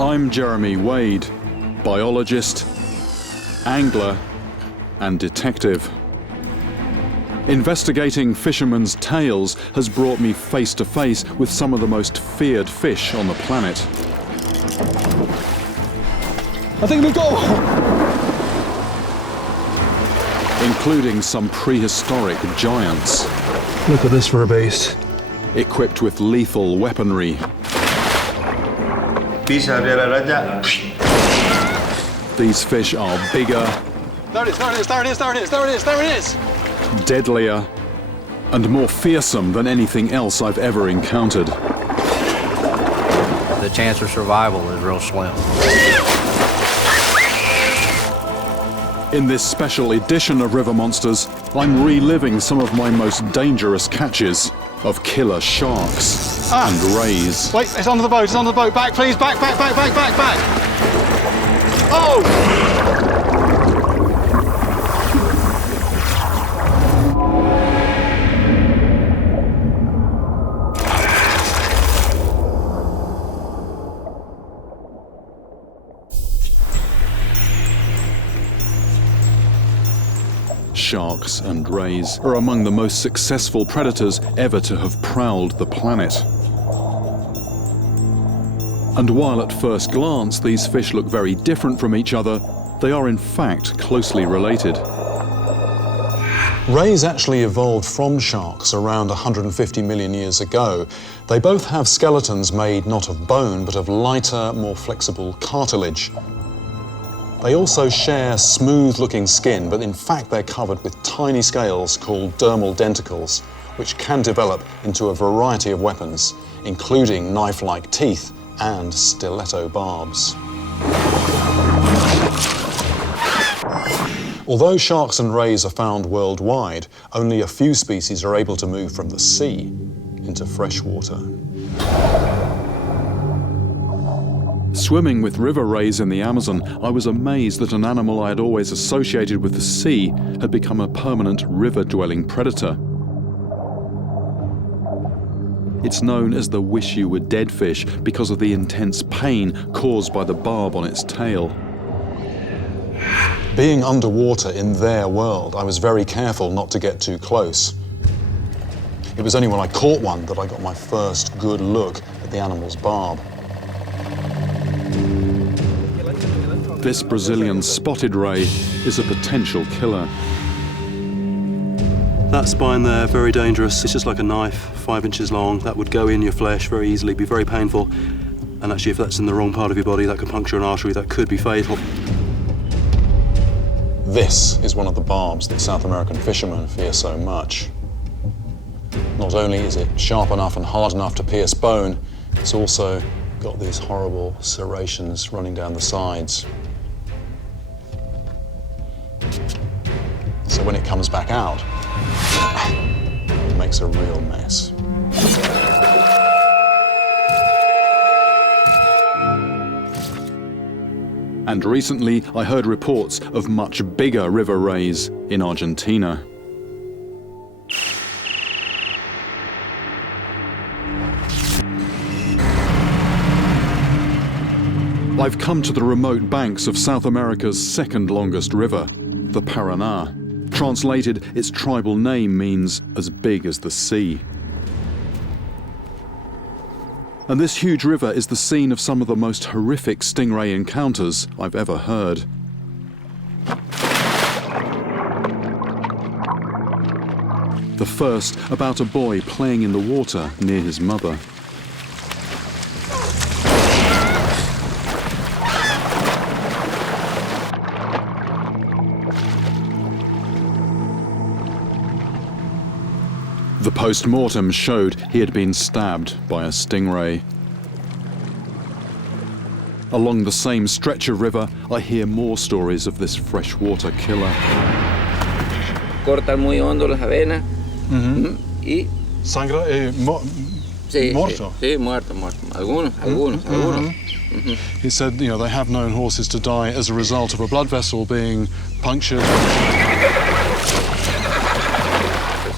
I'm Jeremy Wade, biologist, angler, and detective. Investigating fishermen's tales has brought me face to face with some of the most feared fish on the planet. I think we've got one! Including some prehistoric giants. Look at this for a beast. Equipped with lethal weaponry. These fish are bigger. There it is, there it is, there it is, there it is, there it is, there it is! Deadlier, and more fearsome than anything else I've ever encountered. The chance of survival is real slim. In this special edition of River Monsters, I'm reliving some of my most dangerous catches of killer sharks and rays. Wait, it's on the boat, it's on the boat. Back, please, back, back, back, back, back, back. Oh! Sharks and rays are among the most successful predators ever to have prowled the planet. And while at first glance these fish look very different from each other, they are in fact closely related. Rays actually evolved from sharks around 150 million years ago. They both have skeletons made not of bone, but of lighter, more flexible cartilage. They also share smooth-looking skin, but in fact they're covered with tiny scales called dermal denticles, which can develop into a variety of weapons, including knife-like teeth and stiletto barbs. Although sharks and rays are found worldwide, only a few species are able to move from the sea into fresh water. Swimming with river rays in the Amazon, I was amazed that an animal I had always associated with the sea had become a permanent river-dwelling predator. It's known as the wish-you-were-dead fish because of the intense pain caused by the barb on its tail. Being underwater in their world, I was very careful not to get too close. It was only when I caught one that I got my first good look at the animal's barb. This Brazilian spotted ray is a potential killer. That spine there, very dangerous. It's just like a knife, 5 inches long. That would go in your flesh very easily, be very painful. And actually, if that's in the wrong part of your body, that can puncture an artery, that could be fatal. This is one of the barbs that South American fishermen fear so much. Not only is it sharp enough and hard enough to pierce bone, it's also got these horrible serrations running down the sides. So when it comes back out, it makes a real mess. And recently, I heard reports of much bigger river rays in Argentina. I've come to the remote banks of South America's second longest river, the Paraná. Translated, its tribal name means as big as the sea. And this huge river is the scene of some of the most horrific stingray encounters I've ever heard. The first about a boy playing in the water near his mother. The post-mortem showed he had been stabbed by a stingray. Along the same stretch of river, I hear more stories of this freshwater killer. Cortan muy hondo las avenas y Sangra muerto. Sí, muerto. Algunos. He said, you know, they have known horses to die as a result of a blood vessel being punctured.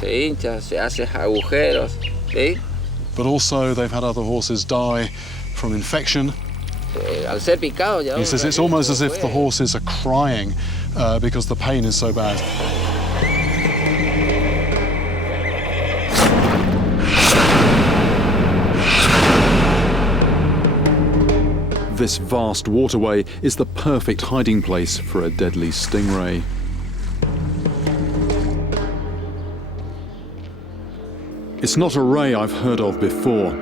Se hincha, se hace agujeros, ¿sí? But also they've had other horses die from infection al ser picado ya. He says it's almost as if the horses are crying because the pain is so bad. This vast waterway is the perfect hiding place for a deadly stingray. It's not a ray I've heard of before.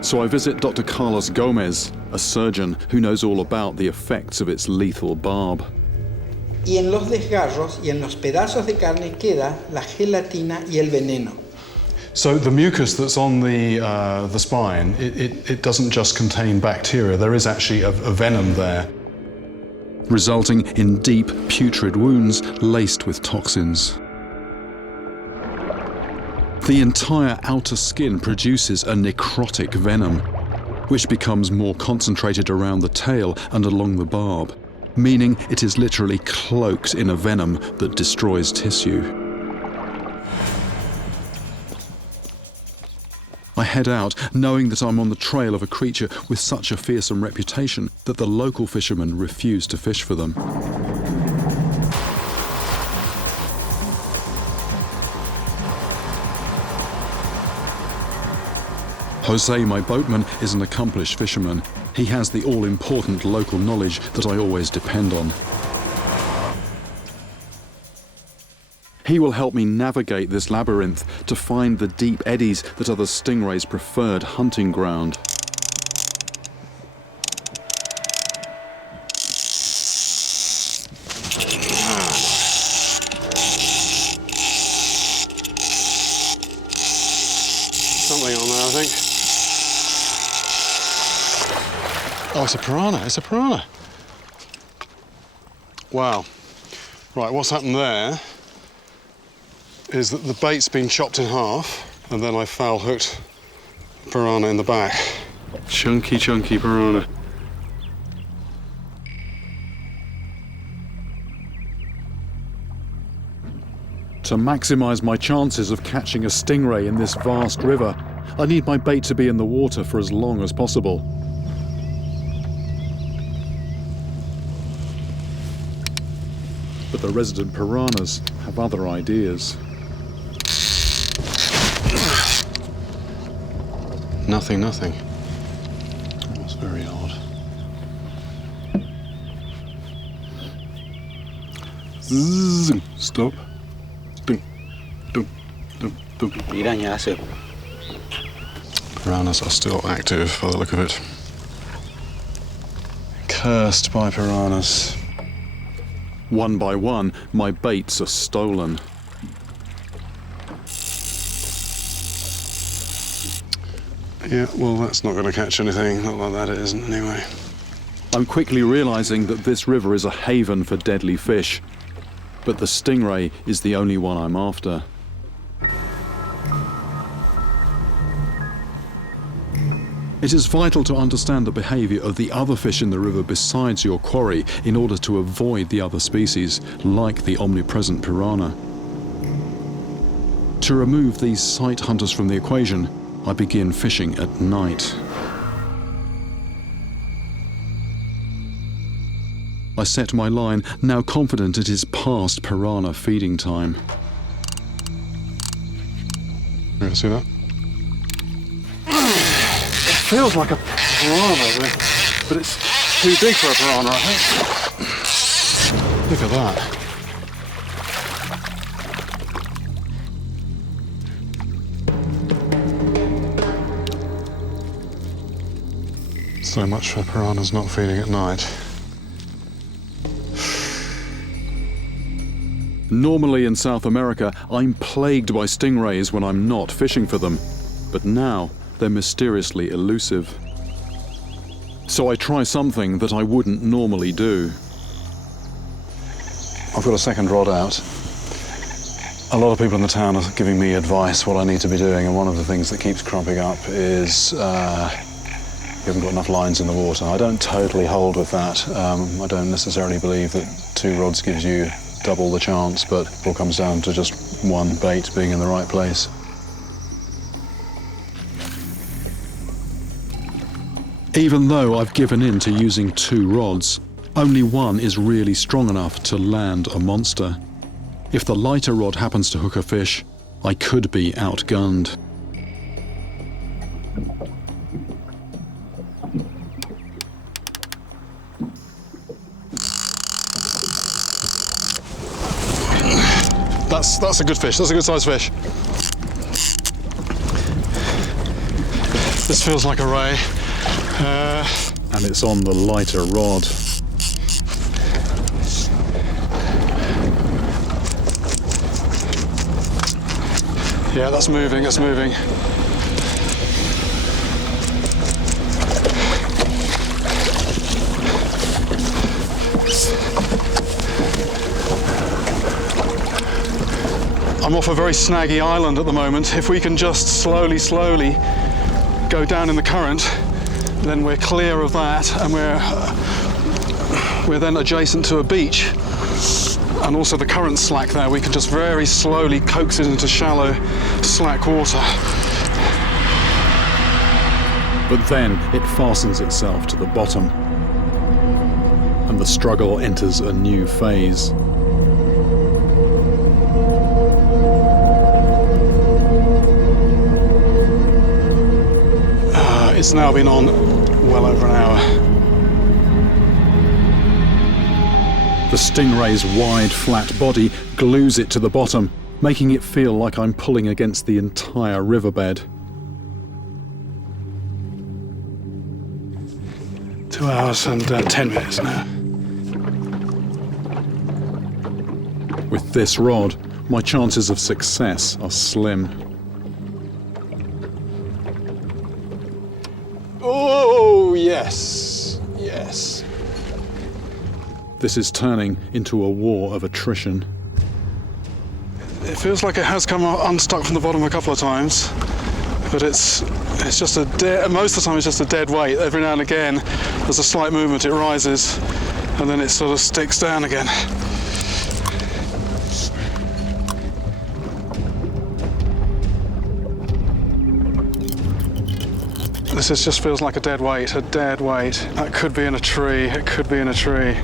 So I visit Dr. Carlos Gomez, a surgeon who knows all about the effects of its lethal barb. Y en los desgarros y en los pedazos de carne queda la gelatina y el veneno. So the mucus that's on the spine, it doesn't just contain bacteria, there is actually a venom there, resulting in deep, putrid wounds laced with toxins. The entire outer skin produces a necrotic venom, which becomes more concentrated around the tail and along the barb, meaning it is literally cloaked in a venom that destroys tissue. I head out, knowing that I'm on the trail of a creature with such a fearsome reputation that the local fishermen refuse to fish for them. Jose, my boatman, is an accomplished fisherman. He has the all-important local knowledge that I always depend on. He will help me navigate this labyrinth to find the deep eddies that are the stingray's preferred hunting ground. Something on there, I think. Oh, it's a piranha, it's a piranha. Wow. Right, what's happened there is that the bait's been chopped in half, and then I foul hooked piranha in the back. Chunky, chunky piranha. To maximize my chances of catching a stingray in this vast river, I need my bait to be in the water for as long as possible. But the resident piranhas have other ideas. Nothing, nothing. That's very odd. Zzz, stop. Dum, dum, dum, dum. Piraña hace. Piranhas are still active by the look of it. Cursed by piranhas. One by one, my baits are stolen. Yeah, well, that's not going to catch anything. Not like that it isn't, anyway. I'm quickly realizing that this river is a haven for deadly fish, but the stingray is the only one I'm after. It is vital to understand the behavior of the other fish in the river besides your quarry in order to avoid the other species, like the omnipresent piranha. To remove these sight hunters from the equation, I begin fishing at night. I set my line, now confident it is past piranha feeding time. You see that? It feels like a piranha, but it's too big for a piranha, I think. Look at that. So much for piranhas not feeding at night. Normally in South America, I'm plagued by stingrays when I'm not fishing for them, but now they're mysteriously elusive. So I try something that I wouldn't normally do. I've got a second rod out. A lot of people in the town are giving me advice what I need to be doing, and one of the things that keeps cropping up is you haven't got enough lines in the water. I don't totally hold with that. I don't necessarily believe that 2 rods gives you double the chance, but it all comes down to just one bait being in the right place. Even though I've given in to using 2 rods, only one is really strong enough to land a monster. If the lighter rod happens to hook a fish, I could be outgunned. That's a good fish. That's a good sized fish. This feels like a ray. And it's on the lighter rod. Yeah, that's moving, that's moving. I'm off a very snaggy island at the moment. If we can just slowly go down in the current, then we're clear of that, and we're then adjacent to a beach. And also the current slack there, we can just very slowly coax it into shallow, slack water. But then it fastens itself to the bottom, and the struggle enters a new phase. It's now been on well over an hour. The stingray's wide, flat body glues it to the bottom, making it feel like I'm pulling against the entire riverbed. 2 hours and 10 minutes now. With this rod, my chances of success are slim. Oh, yes, yes. This is turning into a war of attrition. It feels like it has come unstuck from the bottom a couple of times, but it's just most of the time it's just a dead weight. Every now and again there's a slight movement, it rises, and then it sort of sticks down again. This just feels like a dead weight, a dead weight. That could be in a tree, it could be in a tree.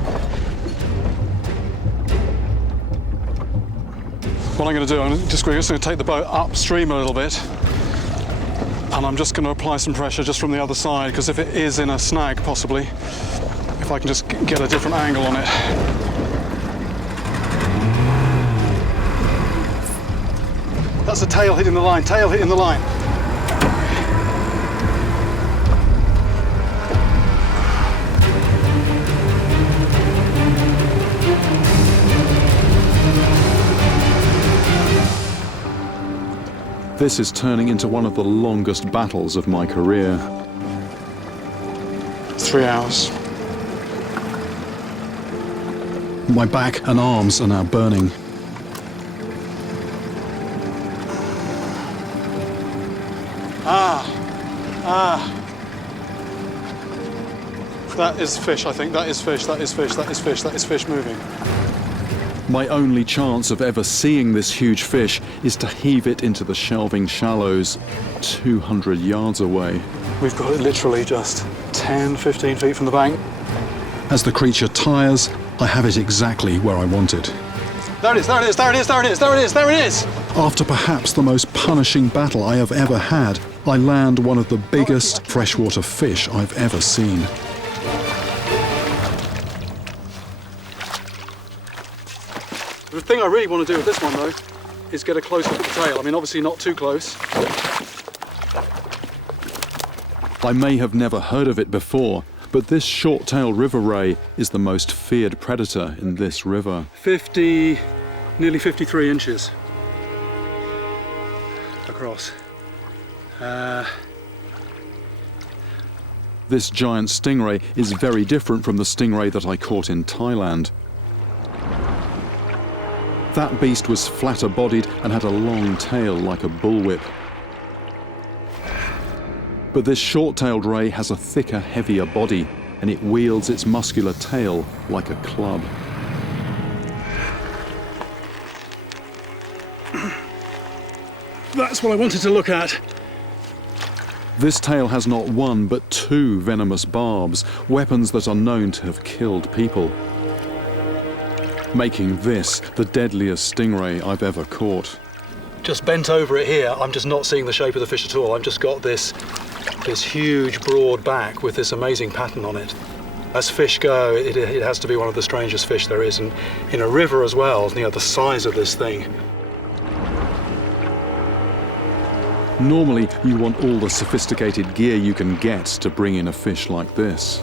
What I'm going to do, we're just going to take the boat upstream a little bit, and I'm just going to apply some pressure just from the other side, because if it is in a snag, possibly, if I can just get a different angle on it. That's the tail hitting the line, tail hitting the line. This is turning into one of the longest battles of my career. 3 hours. My back and arms are now burning. That is fish, I think. That is fish, that is fish, that is fish, that is fish moving. My only chance of ever seeing this huge fish is to heave it into the shelving shallows 200 yards away. We've got it literally just 10, 15 feet from the bank. As the creature tires, I have it exactly where I want it. There it is, there it is, there it is, there it is, there it is, there it is! After perhaps the most punishing battle I have ever had, I land one of the biggest freshwater fish I've ever seen. The thing I really want to do with this one, though, is get a close-up at the tail. I mean, obviously not too close. I may have never heard of it before, but this short-tailed river ray is the most feared predator in this river. Nearly 53 inches across. This giant stingray is very different from the stingray that I caught in Thailand. That beast was flatter-bodied and had a long tail like a bullwhip. But this short-tailed ray has a thicker, heavier body, and it wields its muscular tail like a club. That's what I wanted to look at. This tail has not one but two venomous barbs, weapons that are known to have killed people, making this the deadliest stingray I've ever caught. Just bent over it here, I'm just not seeing the shape of the fish at all. I've just got this huge broad back with this amazing pattern on it. As fish go, it has to be one of the strangest fish there is, and in a river as well, you know, the size of this thing. Normally, you want all the sophisticated gear you can get to bring in a fish like this.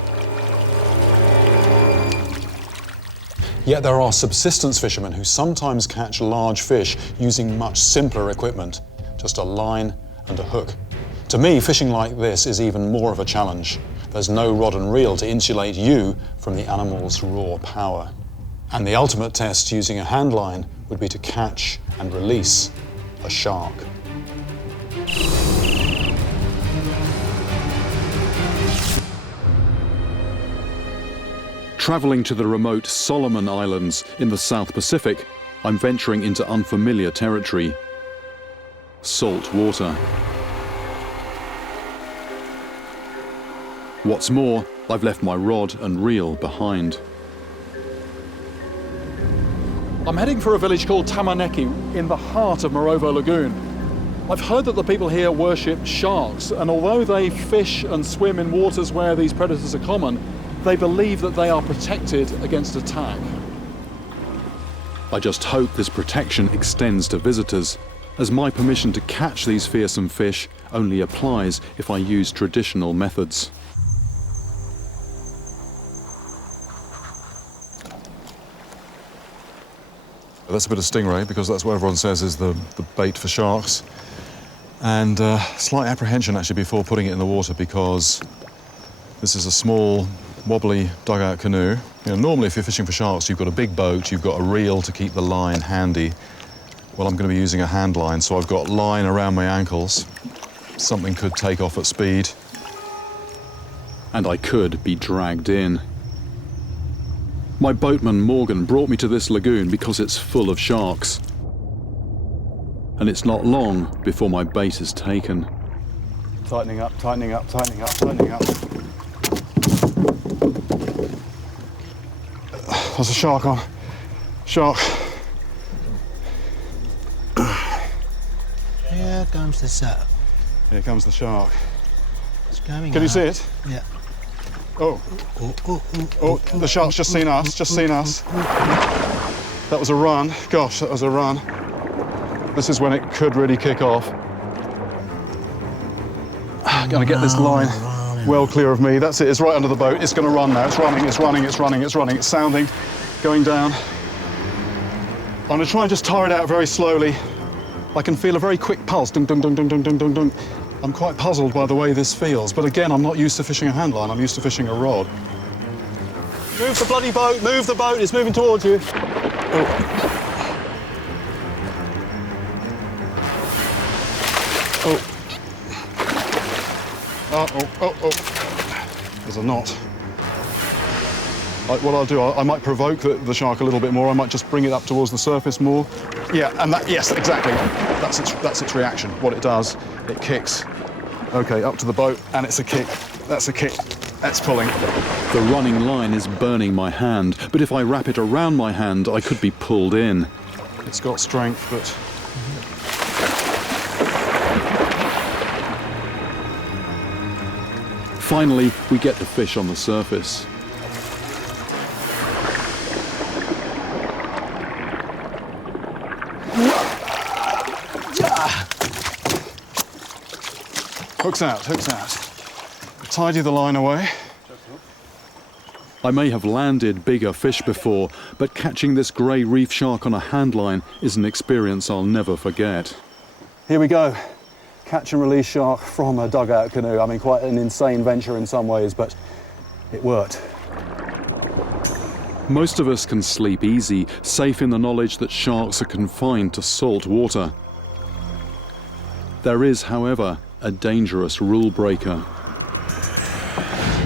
Yet there are subsistence fishermen who sometimes catch large fish using much simpler equipment, just a line and a hook. To me, fishing like this is even more of a challenge. There's no rod and reel to insulate you from the animal's raw power. And the ultimate test using a hand line would be to catch and release a shark. Travelling to the remote Solomon Islands in the South Pacific, I'm venturing into unfamiliar territory. Salt water. What's more, I've left my rod and reel behind. I'm heading for a village called Tamaneki in the heart of Morovo Lagoon. I've heard that the people here worship sharks, and although they fish and swim in waters where these predators are common, they believe that they are protected against attack. I just hope this protection extends to visitors, as my permission to catch these fearsome fish only applies if I use traditional methods. That's a bit of stingray, because that's what everyone says is the bait for sharks. And slight apprehension actually before putting it in the water, because this is a small, wobbly dugout canoe. You know, normally if you're fishing for sharks, you've got a big boat, you've got a reel to keep the line handy. Well, I'm going to be using a hand line, so I've got line around my ankles. Something could take off at speed. And I could be dragged in. My boatman Morgan brought me to this lagoon because it's full of sharks. And it's not long before my bait is taken. Tightening up, tightening up, tightening up, tightening up. There's a shark on. Shark. Here comes the surf. Here comes the shark. It's coming Can you out. see it? Yeah. Oh. Oh, the shark's just seen us, just seen us. That was a run. Gosh, that was a run. This is when it could really kick off. Gotta get this line well clear of me. That's it, it's right under the boat. It's gonna run now. It's running, it's running, it's running, it's running. It's sounding, going down. I'm gonna try and just tire it out very slowly. I can feel a very quick pulse. Ding, ding, ding, ding, ding, ding, ding, ding. I'm quite puzzled by the way this feels, but again, I'm not used to fishing a hand line. I'm used to fishing a rod. Move the bloody boat, move the boat, it's moving towards you. Oh. Oh. There's a knot. What I'll do, I might provoke the shark a little bit more. I might just bring it up towards the surface more. Yeah, and that, yes, exactly. That's its reaction. What it does, it kicks. Okay, up to the boat, and it's a kick. That's a kick. That's pulling. The running line is burning my hand, but if I wrap it around my hand, I could be pulled in. It's got strength, but... Finally, we get the fish on the surface. Hooks out, hooks out. Tidy the line away. I may have landed bigger fish before, but catching this grey reef shark on a hand line is an experience I'll never forget. Here we go. Catch and release shark from a dugout canoe. I mean, quite an insane venture in some ways, but it worked. Most of us can sleep easy, safe in the knowledge that sharks are confined to salt water. There is, however, a dangerous rule breaker.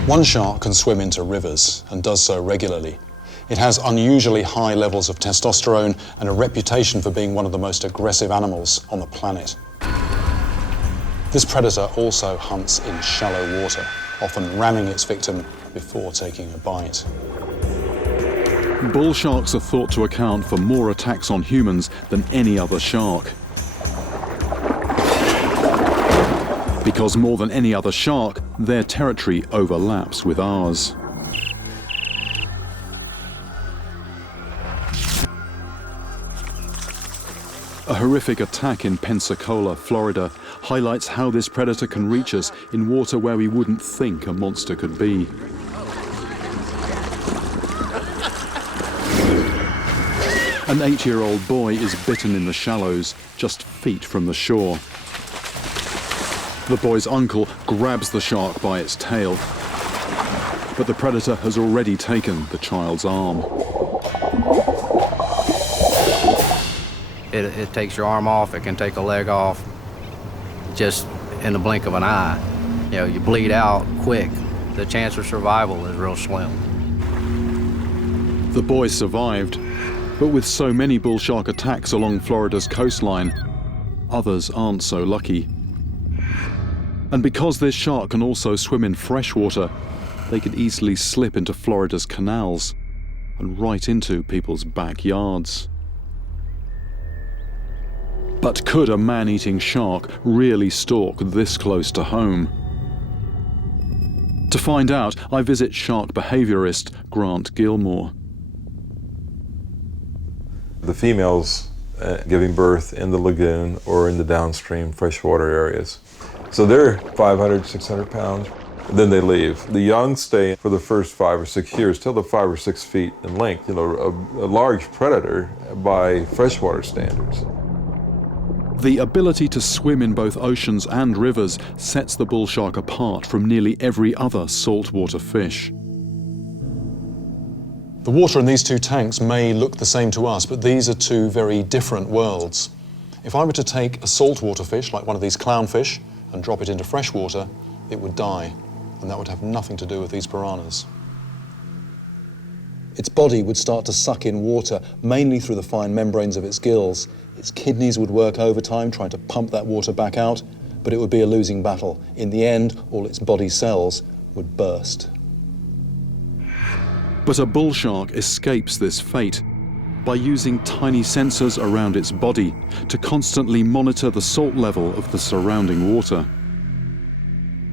One shark can swim into rivers and does so regularly. It has unusually high levels of testosterone and a reputation for being one of the most aggressive animals on the planet. This predator also hunts in shallow water, often ramming its victim before taking a bite. Bull sharks are thought to account for more attacks on humans than any other shark. Because more than any other shark, their territory overlaps with ours. A horrific attack in Pensacola, Florida, highlights how this predator can reach us in water where we wouldn't think a monster could be. An 8-year-old boy is bitten in the shallows, just feet from the shore. The boy's uncle grabs the shark by its tail, but the predator has already taken the child's arm. It takes your arm off, it can take a leg off just in the blink of an eye. You know, you bleed out quick. The chance of survival is real slim. The boy survived, but with so many bull shark attacks along Florida's coastline, others aren't so lucky. And because this shark can also swim in fresh water, they could easily slip into Florida's canals and right into people's backyards. But could a man-eating shark really stalk this close to home? To find out, I visit shark behaviorist Grant Gilmore. The females giving birth in the lagoon or in the downstream freshwater areas. So they're 500, 600 pounds. Then they leave. The young stay for the first 5 or 6 years, till they're 5 or 6 feet in length. You know, a large predator by freshwater standards. The ability to swim in both oceans and rivers sets the bull shark apart from nearly every other saltwater fish. The water in these two tanks may look the same to us, but these are two very different worlds. If I were to take a saltwater fish, like one of these clownfish, and drop it into fresh water, it would die, and that would have nothing to do with these piranhas. Its body would start to suck in water, mainly through the fine membranes of its gills. Its kidneys would work overtime, trying to pump that water back out, but it would be a losing battle. In the end, all its body cells would burst. But a bull shark escapes this fate by using tiny sensors around its body to constantly monitor the salt level of the surrounding water.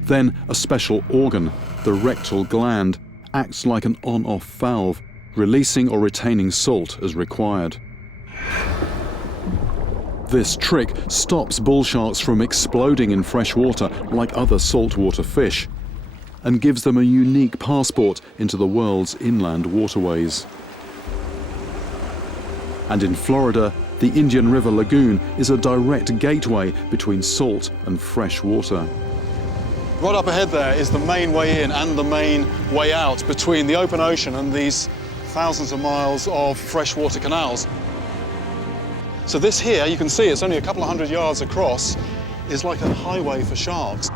Then a special organ, the rectal gland, acts like an on-off valve, releasing or retaining salt as required. This trick stops bull sharks from exploding in fresh water like other saltwater fish, and gives them a unique passport into the world's inland waterways. And in Florida, the Indian River Lagoon is a direct gateway between salt and fresh water. Right up ahead there is the main way in and the main way out between the open ocean and these thousands of miles of freshwater canals. So this here, you can see it's only a couple of 100 yards across, is like a highway for sharks.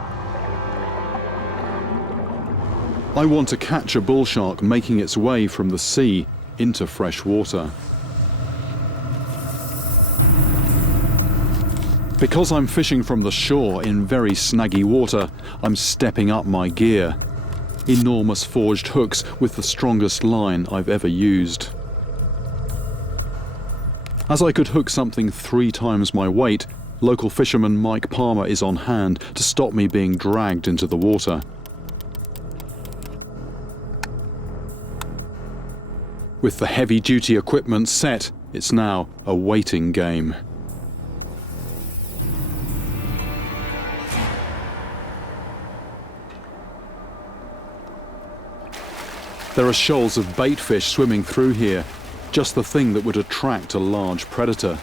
I want to catch a bull shark making its way from the sea into fresh water. Because I'm fishing from the shore in very snaggy water, I'm stepping up my gear. Enormous forged hooks with the strongest line I've ever used. As I could hook something 3 times my weight, local fisherman Mike Palmer is on hand to stop me being dragged into the water. With the heavy-duty equipment set, it's now a waiting game. There are shoals of bait fish swimming through here, just the thing that would attract a large predator.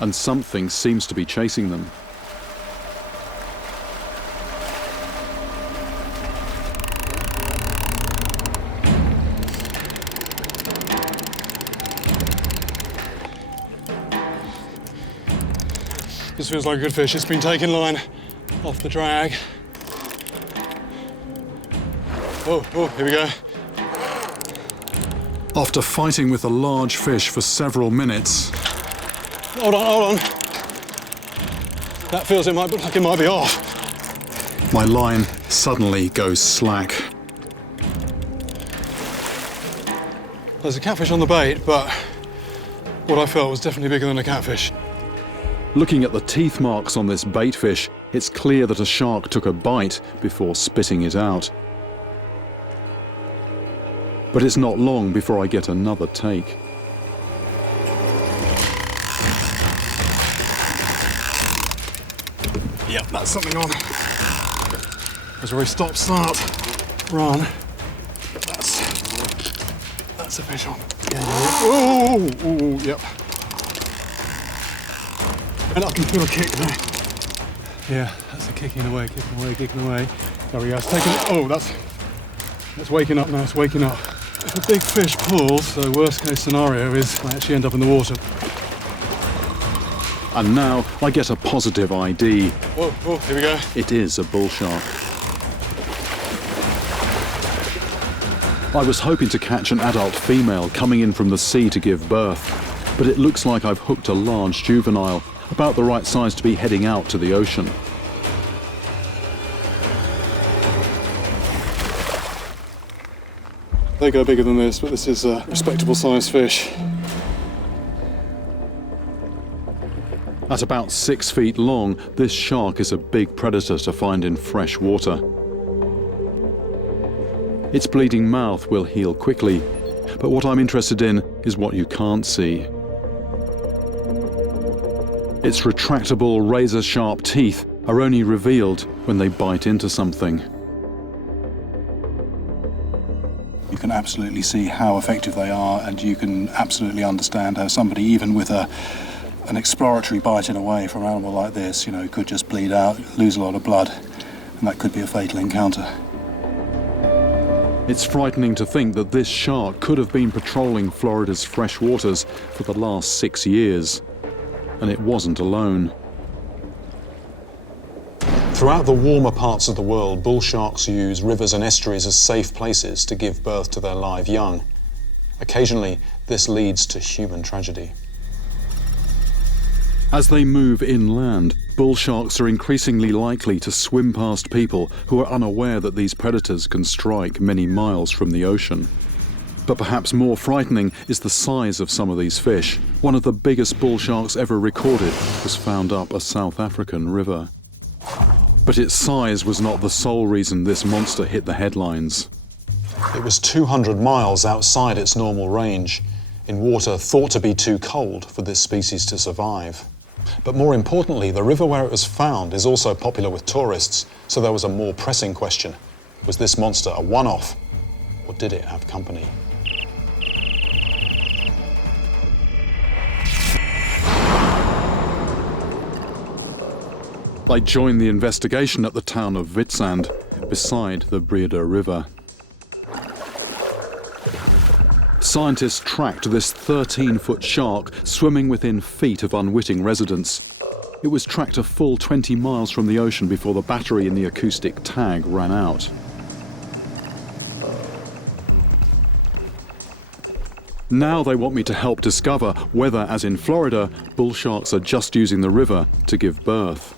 And something seems to be chasing them. This feels like a good fish. It's been taking line off the drag. Oh, here we go. After fighting with a large fish for several minutes, Hold on. That feels like it might be off. My line suddenly goes slack. There's a catfish on the bait, but what I felt was definitely bigger than a catfish. Looking at the teeth marks on this bait fish, it's clear that a shark took a bite before spitting it out. But it's not long before I get another take. Yep, that's something on. There's a very stop-start run. That's a fish on. Oh, yep. And I can feel a kick there. Yeah, that's a kicking away. There we go. It's taking. Oh, that's waking up now. It's waking up. If a big fish pulls, the worst case scenario is I actually end up in the water. And now I get a positive ID. Whoa, here we go. It is a bull shark. I was hoping to catch an adult female coming in from the sea to give birth, but it looks like I've hooked a large juvenile, about the right size to be heading out to the ocean. They go bigger than this, but this is a respectable sized fish. At about 6 feet long, this shark is a big predator to find in fresh water. Its bleeding mouth will heal quickly, but what I'm interested in is what you can't see. Its retractable, razor-sharp teeth are only revealed when they bite into something. You can absolutely see how effective they are, and you can absolutely understand how somebody, even with an exploratory bite in a way from an animal like this, could just bleed out, lose a lot of blood, and that could be a fatal encounter. It's frightening to think that this shark could have been patrolling Florida's fresh waters for the last 6 years. And it wasn't alone. Throughout the warmer parts of the world, bull sharks use rivers and estuaries as safe places to give birth to their live young. Occasionally, this leads to human tragedy. As they move inland, bull sharks are increasingly likely to swim past people who are unaware that these predators can strike many miles from the ocean. But perhaps more frightening is the size of some of these fish. One of the biggest bull sharks ever recorded was found up a South African river. But its size was not the sole reason this monster hit the headlines. It was 200 miles outside its normal range, in water thought to be too cold for this species to survive. But more importantly, the river where it was found is also popular with tourists, so there was a more pressing question. Was this monster a one-off, or did it have company? I joined the investigation at the town of Vitsand, beside the Breda River. Scientists tracked this 13-foot shark swimming within feet of unwitting residents. It was tracked a full 20 miles from the ocean before the battery in the acoustic tag ran out. Now they want me to help discover whether, as in Florida, bull sharks are just using the river to give birth.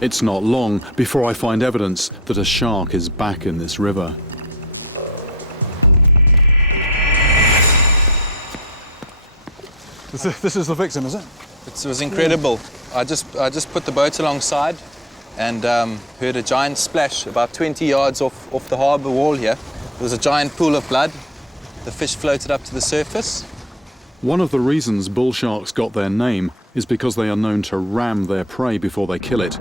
It's not long before I find evidence that a shark is back in this river. This is the victim, is it? It was incredible. I just put the boat alongside and heard a giant splash about 20 yards off the harbour wall here. There was a giant pool of blood. The fish floated up to the surface. One of the reasons bull sharks got their name is because they are known to ram their prey before they kill it.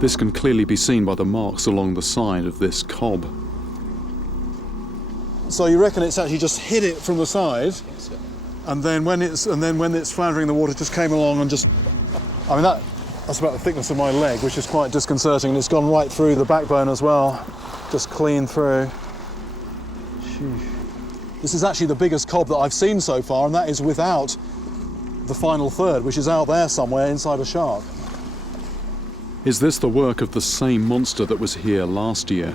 This can clearly be seen by the marks along the side of this cob. So you reckon it's actually just hit it from the side, and then when it's floundering in the water, it just came along and just, I mean that's about the thickness of my leg, which is quite disconcerting, and it's gone right through the backbone as well, just clean through. This is actually the biggest cob that I've seen so far, and that is without the final third, which is out there somewhere inside a shark. Is this the work of the same monster that was here last year?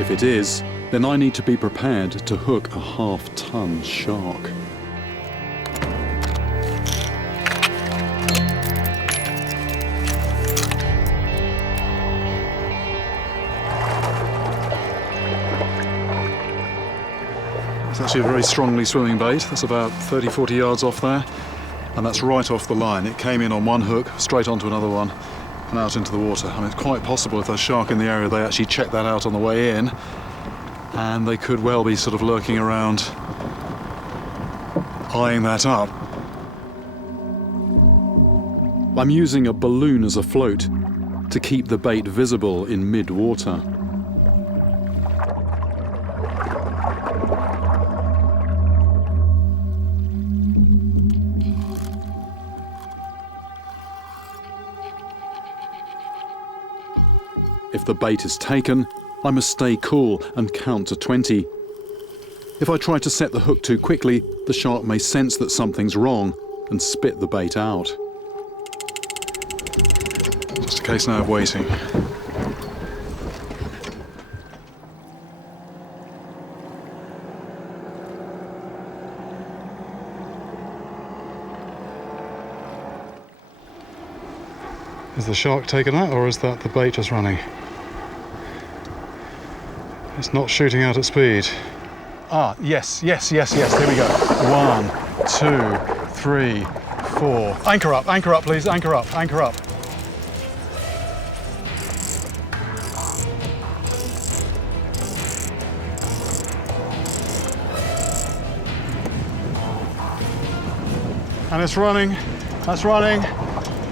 If it is, then I need to be prepared to hook a half-ton shark. It's actually a very strongly swimming bait. That's about 30-40 yards off there, and that's right off the line. It came in on one hook, straight onto another one, and out into the water. I mean, it's quite possible if there's a shark in the area, they actually check that out on the way in, and they could well be sort of lurking around, eyeing that up. I'm using a balloon as a float to keep the bait visible in mid-water. If the bait is taken, I must stay cool and count to 20. If I try to set the hook too quickly, the shark may sense that something's wrong and spit the bait out. Just a case now of waiting. Is the shark taken out, or is that the bait just running? It's not shooting out at speed. Ah, yes, here we go. 1, 2, 3, 4. Anchor up, please, anchor up. And it's running, that's running,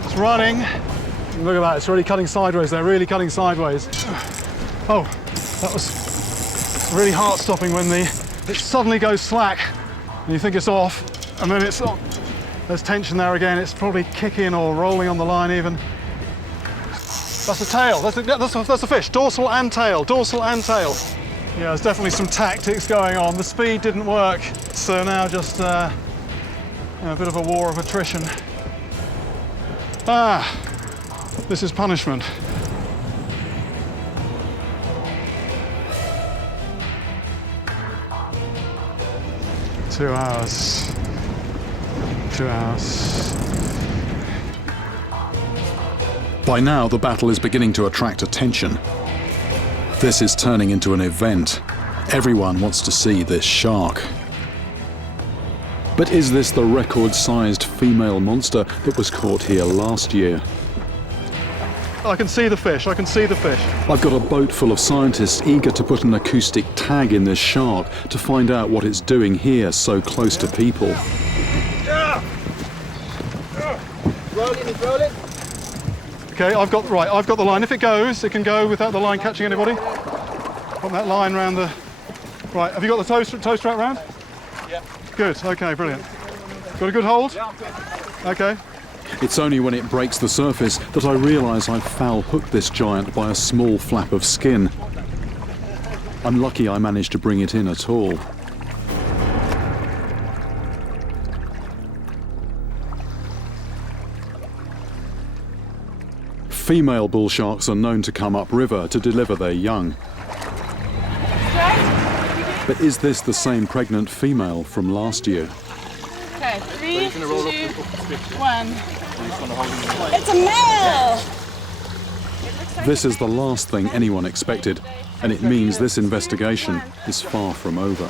it's running. Look at that, it's really cutting sideways there, really cutting sideways. Oh, that was really heart-stopping when it suddenly goes slack and you think it's off, and then it's on. There's tension there again. It's probably kicking or rolling on the line even. That's a tail, that's a fish, dorsal and tail. Yeah, there's definitely some tactics going on. The speed didn't work, so now just a bit of a war of attrition. This is punishment. Two hours. By now, the battle is beginning to attract attention. This is turning into an event. Everyone wants to see this shark. But is this the record-sized female monster that was caught here last year? I can see the fish. I've got a boat full of scientists eager to put an acoustic tag in this shark to find out what it's doing here so close to people. Roll it. Okay, I've got the line. If it goes, it can go without the line catching anybody. Put that line round the... Right, have you got the tow strap round? Yeah. Good, okay, brilliant. Got a good hold? Yeah, I'm good. Okay. It's only when it breaks the surface that I realise I've foul-hooked this giant by a small flap of skin. I'm lucky I managed to bring it in at all. Female bull sharks are known to come upriver to deliver their young. But is this the same pregnant female from last year? Okay, 3, 2, 1. It's a male! This is the last thing anyone expected, and it means this investigation is far from over.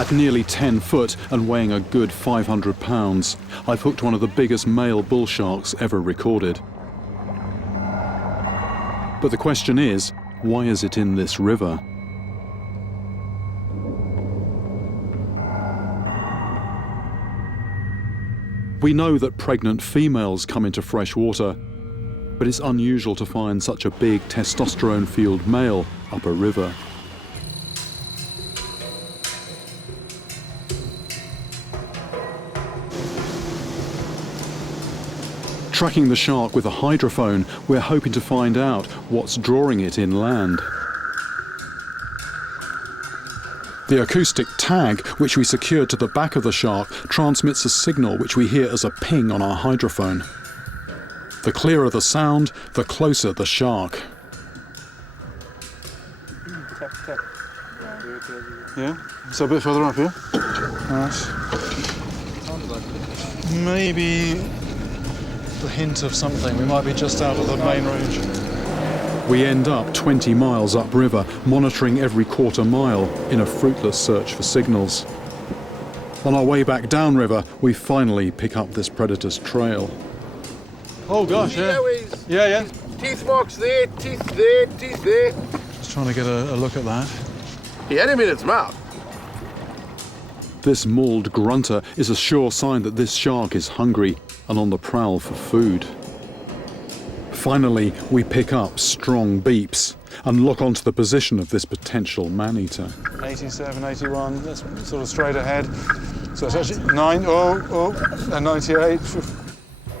At nearly 10 foot and weighing a good 500 pounds, I've hooked one of the biggest male bull sharks ever recorded. But the question is, why is it in this river? We know that pregnant females come into fresh water, but it's unusual to find such a big testosterone-fueled male up a river. Tracking the shark with a hydrophone, we're hoping to find out what's drawing it inland. The acoustic tag, which we secured to the back of the shark, transmits a signal which we hear as a ping on our hydrophone. The clearer the sound, the closer the shark. Yeah? So a bit further up here? Right. Maybe the hint of something. We might be just out of the main range. We end up 20 miles upriver, monitoring every quarter mile in a fruitless search for signals. On our way back downriver, we finally pick up this predator's trail. Oh gosh, yeah. Yeah. Teeth marks there, teeth there, teeth there. Just trying to get a look at that. He had him in its mouth. This mauled grunter is a sure sign that this shark is hungry and on the prowl for food. Finally, we pick up strong beeps and lock onto the position of this potential man-eater. 87, 81, that's sort of straight ahead. So it's actually 98.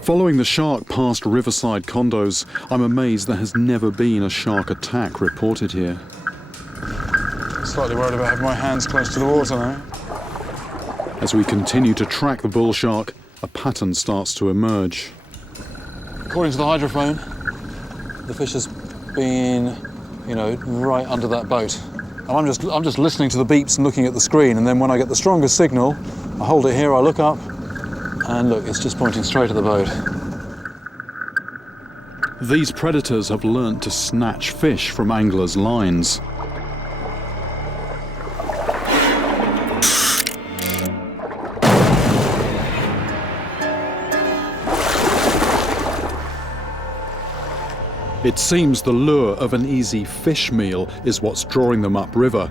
Following the shark past riverside condos, I'm amazed there has never been a shark attack reported here. Slightly worried about having my hands close to the water now. As we continue to track the bull shark, a pattern starts to emerge. According to the hydrophone, the fish has been, right under that boat. And I'm just listening to the beeps and looking at the screen, and then when I get the strongest signal, I hold it here, I look up, and look, it's just pointing straight at the boat. These predators have learnt to snatch fish from anglers' lines. It seems the lure of an easy fish meal is what's drawing them upriver,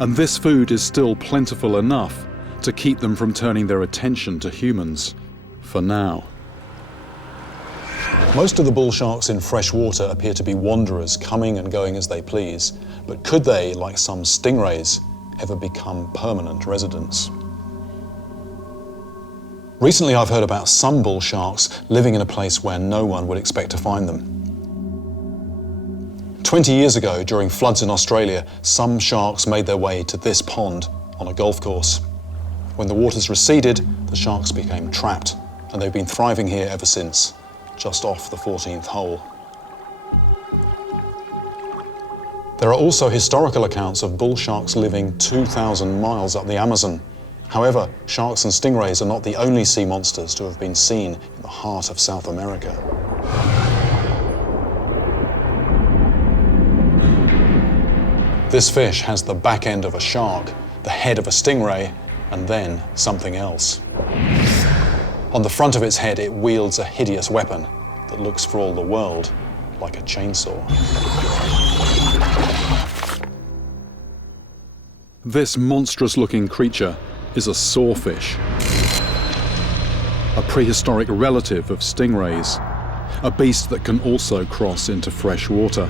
and this food is still plentiful enough to keep them from turning their attention to humans, for now. Most of the bull sharks in fresh water appear to be wanderers, coming and going as they please. But could they, like some stingrays, ever become permanent residents? Recently I've heard about some bull sharks living in a place where no one would expect to find them. 20 years ago, during floods in Australia, some sharks made their way to this pond on a golf course. When the waters receded, the sharks became trapped, and they've been thriving here ever since, just off the 14th hole. There are also historical accounts of bull sharks living 2,000 miles up the Amazon. However, sharks and stingrays are not the only sea monsters to have been seen in the heart of South America. This fish has the back end of a shark, the head of a stingray, and then something else. On the front of its head, it wields a hideous weapon that looks for all the world like a chainsaw. This monstrous-looking creature is a sawfish, a prehistoric relative of stingrays, a beast that can also cross into fresh water.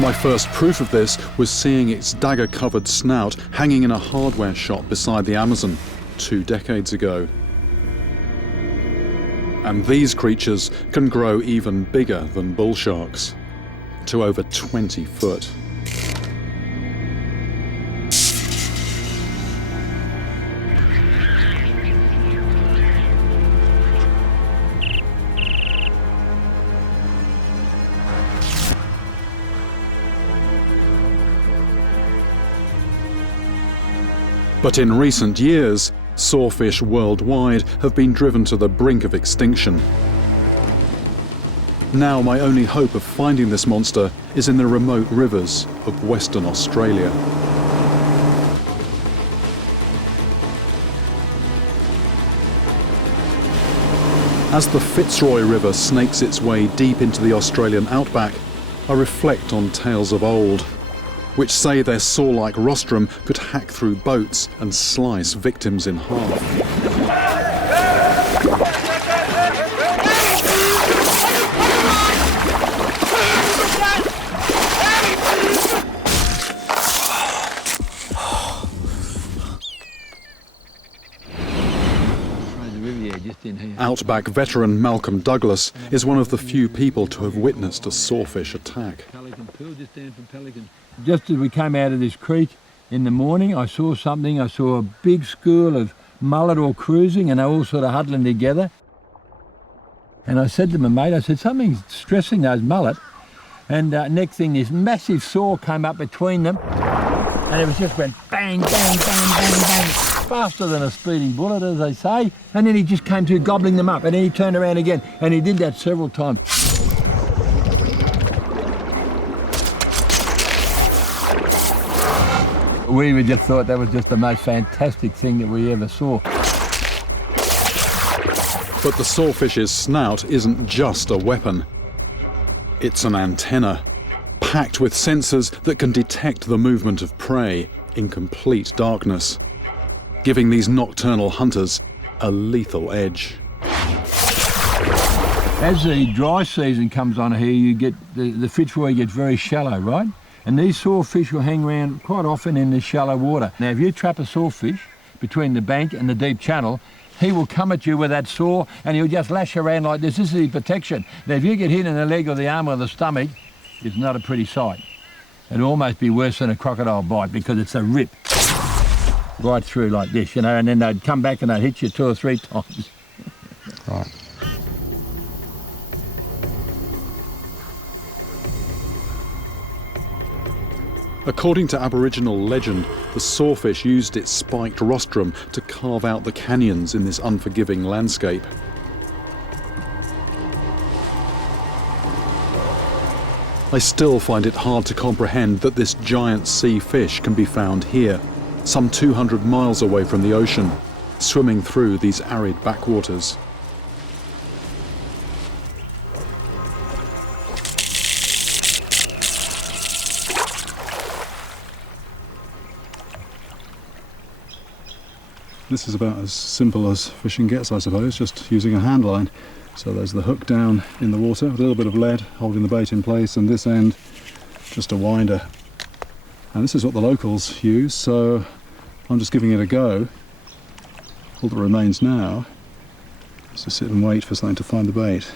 My first proof of this was seeing its dagger-covered snout hanging in a hardware shop beside the Amazon 2 decades ago. And these creatures can grow even bigger than bull sharks, to over 20 foot. But in recent years, sawfish worldwide have been driven to the brink of extinction. Now my only hope of finding this monster is in the remote rivers of Western Australia. As the Fitzroy River snakes its way deep into the Australian outback, I reflect on tales of old, which say their saw-like rostrum could hack through boats and slice victims in half. Outback veteran Malcolm Douglas is one of the few people to have witnessed a sawfish attack. Just as we came out of this creek in the morning, I saw something. I saw a big school of mullet all cruising, and they all sort of huddling together. And I said to my mate, I said, something's stressing those mullet. And next thing, this massive saw came up between them, and it was just went bang, bang, bang, bang, bang, faster than a speeding bullet, as they say. And then he just came to gobbling them up, and then he turned around again, and he did that several times. We just thought that was just the most fantastic thing that we ever saw. But the sawfish's snout isn't just a weapon. It's an antenna, packed with sensors that can detect the movement of prey in complete darkness, giving these nocturnal hunters a lethal edge. As the dry season comes on here, you get the Fitzroy gets very shallow, right? And these sawfish will hang around quite often in the shallow water. Now, if you trap a sawfish between the bank and the deep channel, he will come at you with that saw and he'll just lash around like this. This is his protection. Now, if you get hit in the leg or the arm or the stomach, it's not a pretty sight. It'll almost be worse than a crocodile bite because it's a rip right through like this, you know, and then they'd come back and they'd hit you 2 or 3 times. Right. According to Aboriginal legend, the sawfish used its spiked rostrum to carve out the canyons in this unforgiving landscape. I still find it hard to comprehend that this giant sea fish can be found here, some 200 miles away from the ocean, swimming through these arid backwaters. This is about as simple as fishing gets, I suppose, just using a hand line. So there's the hook down in the water, with a little bit of lead holding the bait in place, and this end just a winder. And this is what the locals use, so I'm just giving it a go. All that remains now is to sit and wait for something to find the bait.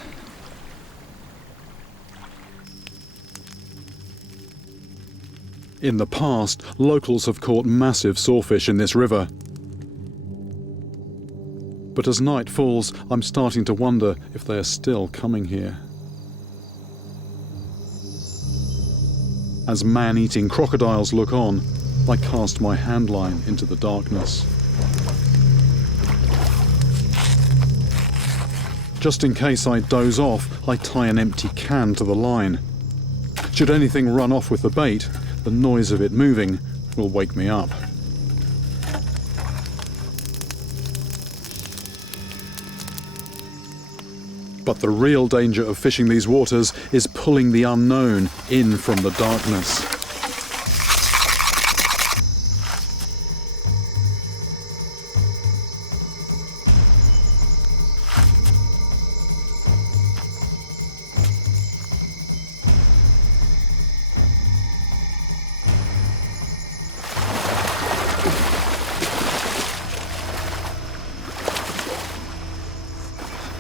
In the past, locals have caught massive sawfish in this river. But as night falls, I'm starting to wonder if they are still coming here. As man-eating crocodiles look on, I cast my hand line into the darkness. Just in case I doze off, I tie an empty can to the line. Should anything run off with the bait, the noise of it moving will wake me up. But the real danger of fishing these waters is pulling the unknown in from the darkness.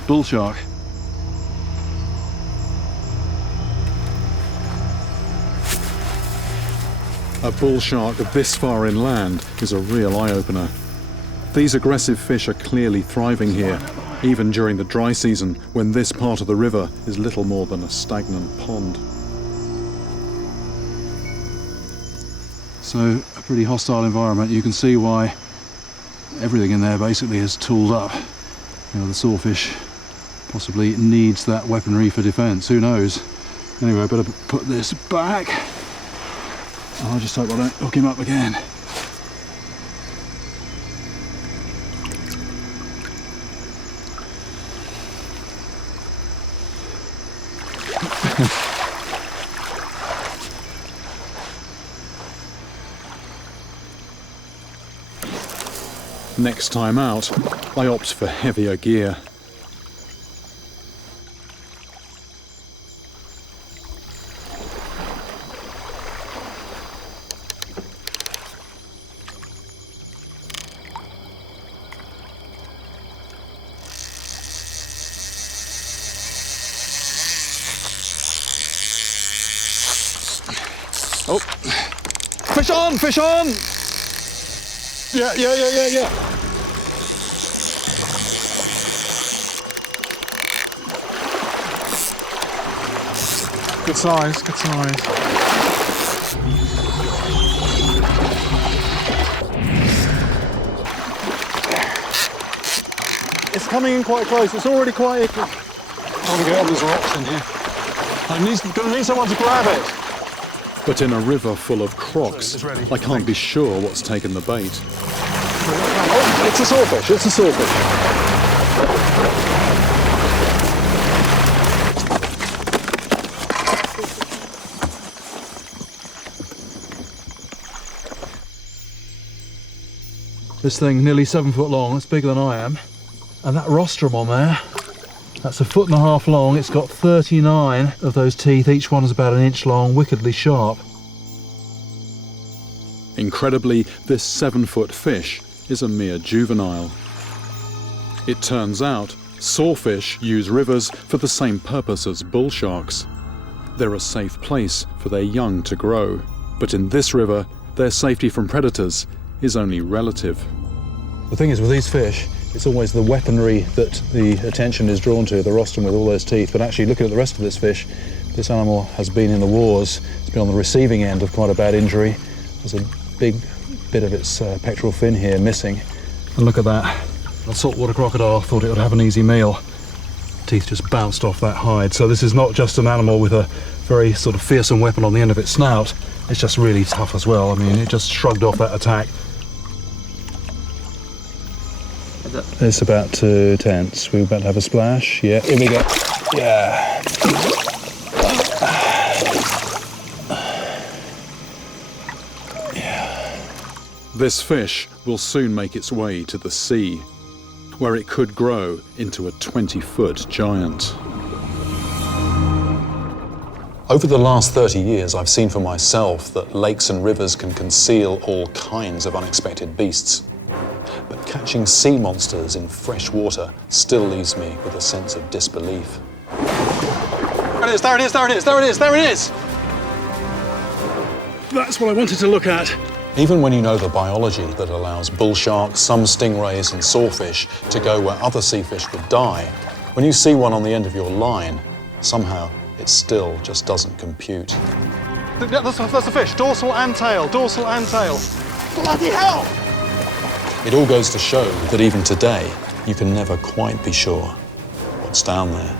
Bull shark. A bull shark this far inland is a real eye-opener. These aggressive fish are clearly thriving here, even during the dry season when this part of the river is little more than a stagnant pond. So a pretty hostile environment. You can see why everything in there basically is tooled up. You know, the sawfish possibly needs that weaponry for defence, who knows. Anyway, I better put this back. I just hope I don't hook him up again. Next time out, I opt for heavier gear. Oh, fish on, fish on! Yeah. Good size, good size. It's coming in quite close. It's already quite icky. I want to get on these rocks in here. I'm going to need someone to grab it. But in a river full of crocs, I can't be sure what's taken the bait. Oh, it's a sawfish, it's a sawfish. This thing nearly 7 foot long, it's bigger than I am. And that rostrum on there, that's 1.5 foot long. It's got 39 of those teeth. Each one is about 1 inch long, wickedly sharp. Incredibly, this 7-foot fish is a mere juvenile. It turns out, sawfish use rivers for the same purpose as bull sharks. They're a safe place for their young to grow. But in this river, their safety from predators is only relative. The thing is with these fish, it's always the weaponry that the attention is drawn to, the rostrum with all those teeth. But actually, looking at the rest of this fish, this animal has been in the wars. It's been on the receiving end of quite a bad injury. There's a big bit of its pectoral fin here missing. And look at that. A saltwater crocodile thought it would have an easy meal. Teeth just bounced off that hide. So this is not just an animal with a very sort of fearsome weapon on the end of its snout. It's just really tough as well. I mean, it just shrugged off that attack. It's about to tense. We're about to have a splash. Yeah, here we go. Yeah. This fish will soon make its way to the sea, where it could grow into a 20-foot giant. Over the last 30 years, I've seen for myself that lakes and rivers can conceal all kinds of unexpected beasts. But catching sea monsters in fresh water still leaves me with a sense of disbelief. There it is, there it is, there it is, there it is, there it is! That's what I wanted to look at. Even when you know the biology that allows bull sharks, some stingrays and sawfish to go where other sea fish would die, when you see one on the end of your line, somehow it still just doesn't compute. That's a fish, dorsal and tail, dorsal and tail. Bloody hell! It all goes to show that even today, you can never quite be sure what's down there.